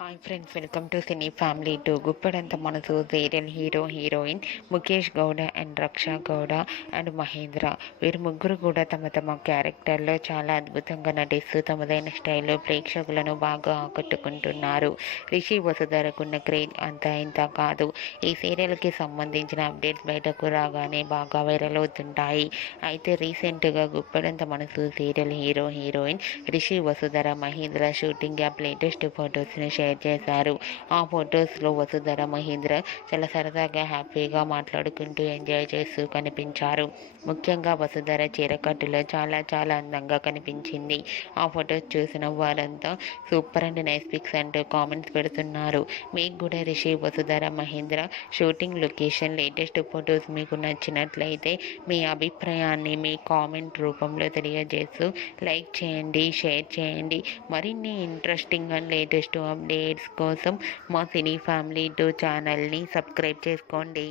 Hi friends, welcome to cine family two. Guppedantha మనసు serial hero heroine Mukesh Gowda and Raksha Gowda and Mahendra, వీరు ముగ్గురు కూడా తమ తమ క్యారెక్టర్లో చాలా అద్భుతంగా నటిస్తూ తమదైన స్టైల్లో ప్రేక్షకులను బాగా ఆకట్టుకుంటున్నారు. రిషి వసుధరకున్న క్రేజ్ అంతా ఇంత కాదు. ఈ సీరియల్కి సంబంధించిన అప్డేట్స్ బయటకు రాగానే బాగా వైరల్ అవుతుంటాయి. అయితే రీసెంట్గా గుప్పడంత మనసు serial hero heroine Rishi Vasudhara Mahendra shooting యాప్ లేటెస్ట్ ఫొటోస్ని షేర్ చేశారు. ఆ ఫొటోస్లో వసుధర మహేంద్ర చాలా సరదాగా హ్యాపీగా మాట్లాడుకుంటూ ఎంజాయ్ చేస్తూ కనిపించారు. ముఖ్యంగా వసుధర చీరకట్టులో చాలా చాలా అందంగా కనిపించింది. ఆ ఫొటోస్ చూసిన వారంతా సూపర్ అండ్ నైస్ పిక్స్ అంటూ కామెంట్స్ పెడుతున్నారు. మీకు కూడా Rishi Vasudhara Mahendra shooting location latest photos మీకు నచ్చినట్లయితే మీ అభిప్రాయాన్ని మీ కామెంట్ రూపంలో తెలియజేస్తూ లైక్ చేయండి, షేర్ చేయండి. మరిన్ని ఇంట్రెస్టింగ్ అండ్ లేటెస్ట్ అప్డేట్స్ కోసం మా సినీ ఫ్యామిలీ 2 ఛానల్ని సబ్స్క్రైబ్ చేసుకోండి.